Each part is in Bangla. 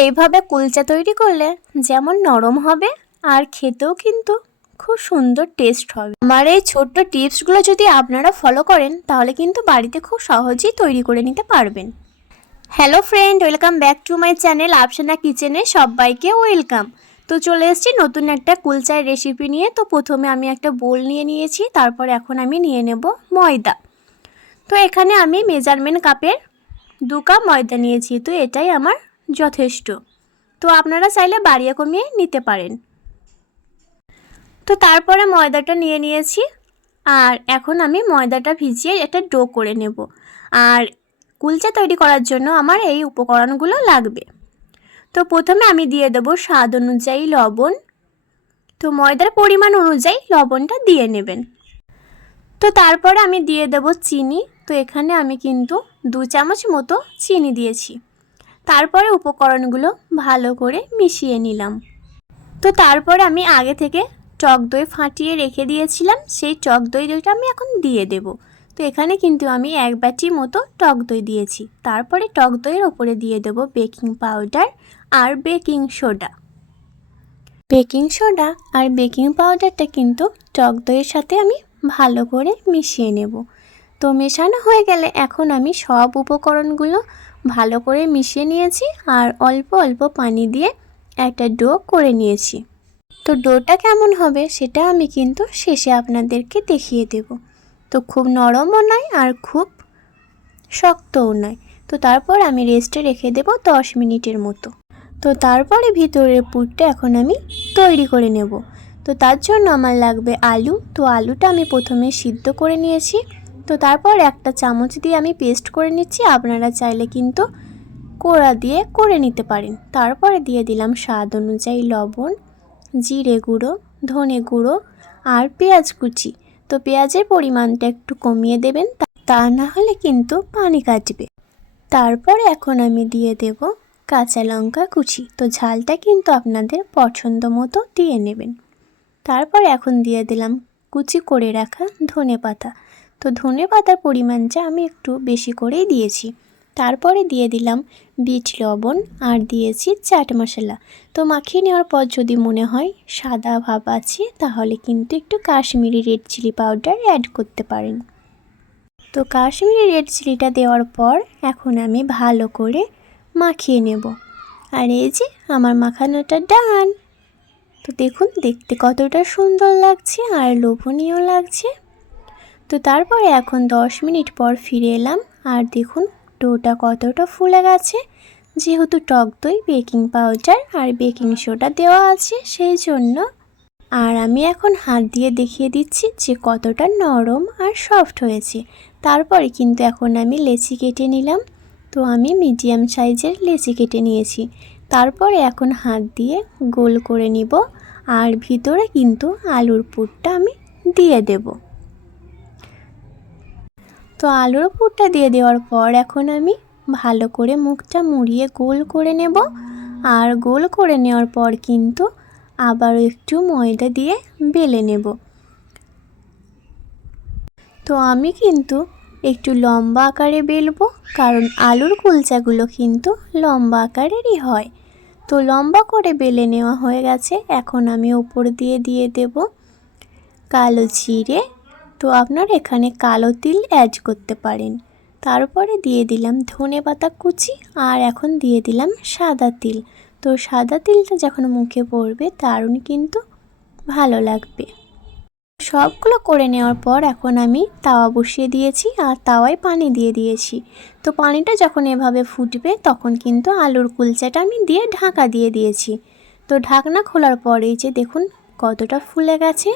এইভাবে কুলচা তৈরি করলে যেমন নরম হবে, আর খেতেও কিন্তু খুব সুন্দর টেস্ট হবে। আমার এই ছোট্ট টিপসগুলো যদি আপনারা ফলো করেন, তাহলে কিন্তু বাড়িতে খুব সহজেই তৈরি করে নিতে পারবেন। Hello friend welcome back to my channel Apsana কিচেনে সবাইকে ওয়েলকাম তো চলে এসেছি নতুন একটা কুলচার রেসিপি নিয়ে। তো প্রথমে আমি একটা বোল নিয়ে নিয়েছি, তারপর এখন আমি নিয়ে নেব ময়দা। তো এখানে আমি মেজারমেন্ট কাপের দু কাপ ময়দা নিয়েছি, তো এটাই আমার যথেষ্ট। তো আপনারা চাইলে বাড়িয়ে কমিয়ে নিতে পারেন। তো তারপরে ময়দাটা নিয়ে নিয়েছি। আর এখন আমি ময়দাটা ভিজিয়ে একটা ডো করে নেব। আর কুলচা তৈরি করার জন্য আমার এই উপকরণগুলো লাগবে। তো প্রথমে আমি দিয়ে দেব স্বাদ অনুযায়ী লবণ। তো ময়দার পরিমাণ অনুযায়ী লবণটা দিয়ে নেবেন। তো তারপরে আমি দিয়ে দেব চিনি। তো এখানে আমি কিন্তু দু চামচ মতো চিনি দিয়েছি। তারপরে উপকরণগুলো ভালো করে মিশিয়ে নিলাম। তো তারপরে আমি আগে থেকে টক দই ফাটিয়ে রেখে দিয়েছিলাম, সেই টক দই দইটা আমি এখন দিয়ে দেব। তো এখানে কিন্তু আমি এক বাটি মতো টক দই দিয়েছি। তারপরে টক দইয়ের ওপরে দিয়ে দেব বেকিং পাউডার আর বেকিং সোডা। বেকিং সোডা আর বেকিং পাউডারটা কিন্তু টক দইয়ের সাথে আমি ভালো করে মিশিয়ে নেব। তো মেশানো হয়ে গেলে এখন আমি সব উপকরণগুলো ভালো করে মিশিয়ে নিয়েছি আর অল্প অল্প পানি দিয়ে একটা ডো করে নিয়েছি। তো ডোটা কেমন হবে সেটা আমি কিন্তু শেষে আপনাদেরকে দেখিয়ে দেব। তো খুব নরমও নয় আর খুব শক্তও নয়। তো তারপর আমি রেস্টে রেখে দেব দশ মিনিটের মতো। তো তারপরে ভিতরের পুরটা এখন আমি তৈরি করে নেব। তো তার জন্য আমার লাগবে আলু। তো আলুটা আমি প্রথমে সিদ্ধ করে নিয়েছি। তো তারপর একটা চামচ দিয়ে আমি পেস্ট করে নিচ্ছি। আপনারা চাইলে কিন্তু কোড়া দিয়ে করে নিতে পারেন। তারপরে দিয়ে দিলাম স্বাদ অনুযায়ী লবণ, জিরে গুঁড়ো, ধনে গুঁড়ো আর পেঁয়াজ কুচি। তো পেঁয়াজের পরিমাণটা একটু কমিয়ে দেবেন, তা না হলে কিন্তু পানি কাটবে। তারপর এখন আমি দিয়ে দেব কাঁচা লঙ্কা কুচি। তো ঝালটা কিন্তু আপনাদের পছন্দ মতো দিয়ে নেবেন। তারপর এখন দিয়ে দিলাম কুচি করে রাখা ধনে পাতা। তো ধনে পাতার পরিমাণটা আমি একটু বেশি করেই দিয়েছি। তারপরে দিয়ে দিলাম বিট লবণ আর দিয়েছি চাট মশলা। তো মাখিয়ে নেওয়ার পর যদি মনে হয় সাদা ভাব আছে, তাহলে কিন্তু একটু Kashmiri red chilli powder add করতে পারেন। তো কাশ্মীরি রেড চিলিটা দেওয়ার পর এখন আমি ভালো করে মাখিয়ে নেব। আর এই যে আমার মাখানোটা ডান। তো দেখুন, দেখতে কতটা সুন্দর লাগছে আর লোভনীয় লাগছে। তো তারপরে এখন দশ মিনিট পর ফিরে এলাম। আর দেখুন, ডোটা কতটা ফুলে গেছে। যেহেতু টক দই, বেকিং পাউডার আর বেকিং সোডা দেওয়া আছে, সেই জন্য। আর আমি এখন হাত দিয়ে দেখিয়ে দিচ্ছি যে কতটা নরম আর সফট হয়েছে। তারপরে কিন্তু এখন আমি লেচি কেটে নিলাম। তো আমি মিডিয়াম সাইজের লেচি কেটে নিয়েছি। তারপরে এখন হাত দিয়ে গোল করে নিব। আর ভিতরে কিন্তু আলুর পুরটা আমি দিয়ে দেব। তো আলুর পুরটা দিয়ে দেওয়ার পর এখন আমি ভালো করে মুখটা মুড়িয়ে গোল করে নেব। আর গোল করে নেওয়ার পর কিন্তু আবার একটু ময়দা দিয়ে বেলে নেব। তো আমি কিন্তু একটু লম্বা আকারে বেলবো, কারণ আলুর কুলচাগুলো কিন্তু লম্বা আকারেরই হয়। তো লম্বা করে বেলে নেওয়া হয়ে গেছে, এখন আমি ওপর দিয়ে দিয়ে দেব কালো জিরে তো আপনার এখানে কালো তিল অ্যাড করতে পারেন। তারপরে দিয়ে দিলাম ধনে পাতা কুচি আর এখন দিয়ে দিলাম সাদা তিল। তো সাদা তিলটা যখন মুখে পড়বে দারুণ কিন্তু ভালো লাগবে। সবগুলো করে নেওয়ার পর এখন আমি তাওয়া বসিয়ে দিয়েছি আর তাওয়ায় পানি দিয়ে দিয়েছি। তো পানিটা যখন এভাবে ফুটবে তখন কিন্তু আলুর কুলচাটা আমি দিয়ে ঢাকা দিয়ে দিয়েছি। তো ঢাকনা খোলার পরেই যে দেখুন কতটা ফুলে গেছে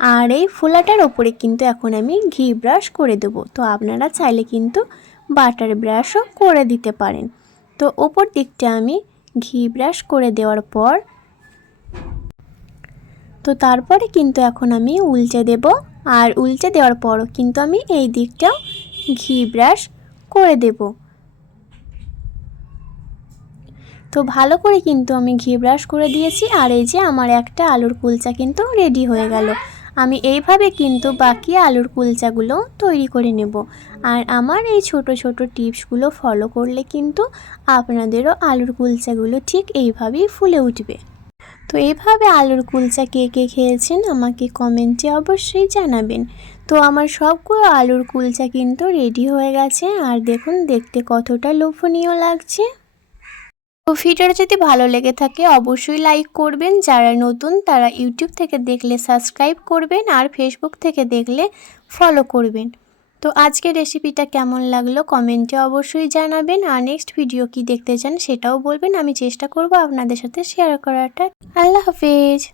আর এই ফোলাটার ওপরে কিন্তু এখন আমি ঘি ব্রাশ করে দেব। তো আপনারা চাইলে কিন্তু বাটার ব্রাশও করে দিতে পারেন। তো ওপর দিকটা আমি ঘি ব্রাশ করে দেওয়ার পর তো তারপরে কিন্তু এখন আমি উলচে দেব। আর উলচে দেওয়ার পরও কিন্তু আমি এই দিকটাও ঘি ব্রাশ করে দেব। তো ভালো করে কিন্তু আমি ঘি ব্রাশ করে দিয়েছি। আর এই যে আমার একটা আলুর কুলচা কিন্তু রেডি হয়ে গেল। আমি এইভাবে কিন্তু বাকি আলুর কুলচাগুলো তৈরি করে নেব। আর আমার এই ছোট ছোট টিপসগুলো ফলো করলে কিন্তু আপনাদেরও আলুর কুলচাগুলো ঠিক এইভাবেই ফুলে উঠবে। তো এইভাবে আলুর কুলচা কে কে খেয়েছেন আমাকে কমেন্টে অবশ্যই জানাবেন। তো আমার সবগুলো আলুর কুলচা কিন্তু রেডি হয়ে গেছে। আর দেখুন, দেখতে কতটা লোভনীয় লাগছে। ভিডিওটা যদি ভালো লেগে থাকে, অবশ্যই লাইক করবেন। যারা নতুন, তারা ইউটিউব থেকে দেখলে সাবস্ক্রাইব করবেন আর ফেসবুক থেকে দেখলে ফলো করবেন। তো আজকের রেসিপিটা কেমন লাগল কমেন্টে অবশ্যই জানাবেন। আর নেক্সট ভিডিও কি দেখতে চান সেটাও বলবেন। আমি চেষ্টা করব আপনাদের সাথে শেয়ার করাটা। আল্লাহ হাফেজ।